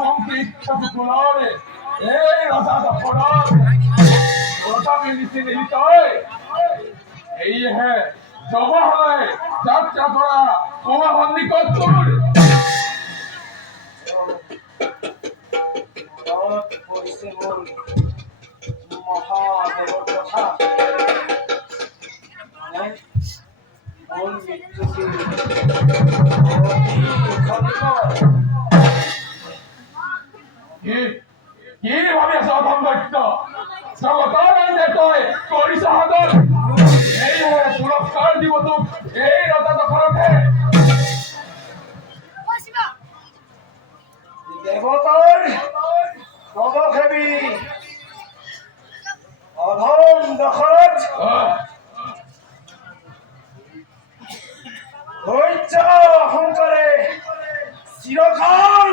মন্ত্রী ইচ্ছাকুলারে এই রজা দখরত রজা মিলিতে নিহিত এই হে জমা হয় যাত্রা করা তোমার নিকট তোর মহাদেবর কথা মূল মৃত্যুকে কি ভাবে সাধন দৈত্য জগতানন্দে তয় করি সাধন এই পুরস্কার দিব তোক এই রজা দখরতে দেবতার পদক্ষেপী অধম দখরত ধৈর্য অহংকারে চিরকাল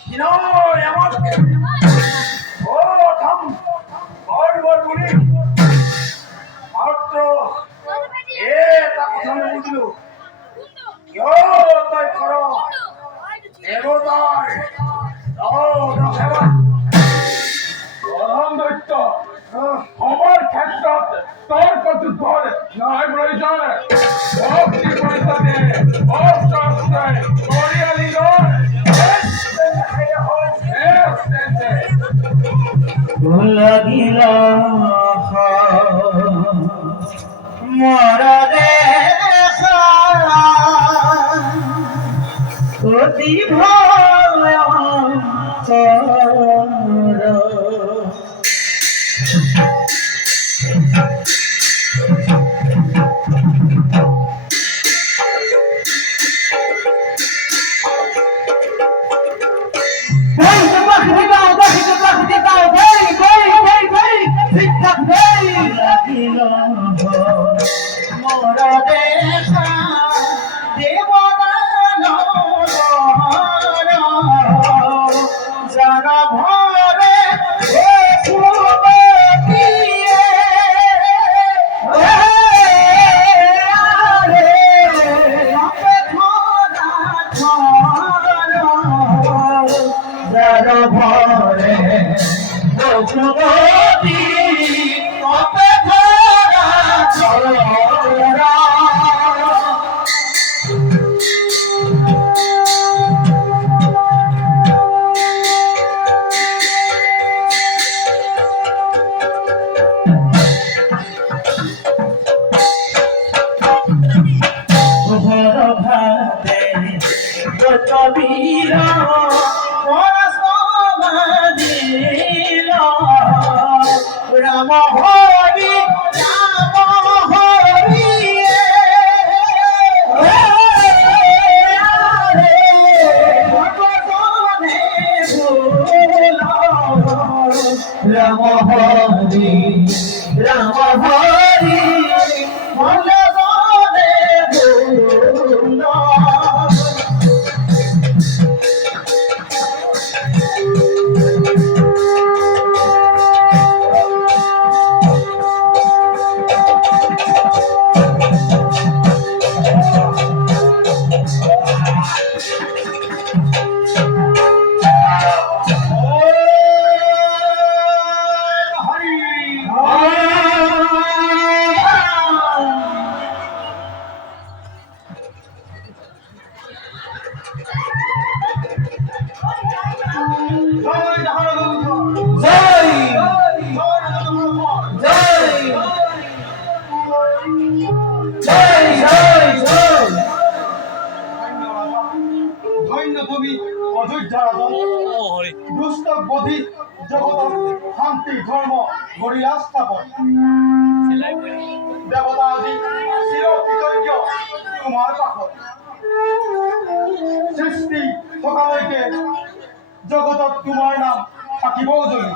ক্ষীণ এমন ও অধম বরবরগুলি মাত্র এটা কথা আমি বুঝলু কিয় তই কর দেবতার অধম দৈত্য আমার ক্ষেত্ৰত তোর যুদ্ধৰ নাই প্ৰয়োজন ভক্তি পৰিষদে অস্ত্ৰে কৰিয়ালি লাগিল মরা দেখা অতি ভয় মোরা দেখা দেবনা যারা ভরে যারা ভরে কবিরা রাম হরি রাম হরি রাম হরি রাম হরি দুষ্ট বধি জগত শান্তি ধর্ম গড়ি স্থাপন দেবতা আজি চির কৃতজ্ঞ তোমাৰ কাষত সৃষ্টি থকালৈকে জগতত তোমাৰ নাম থাকিবও যদি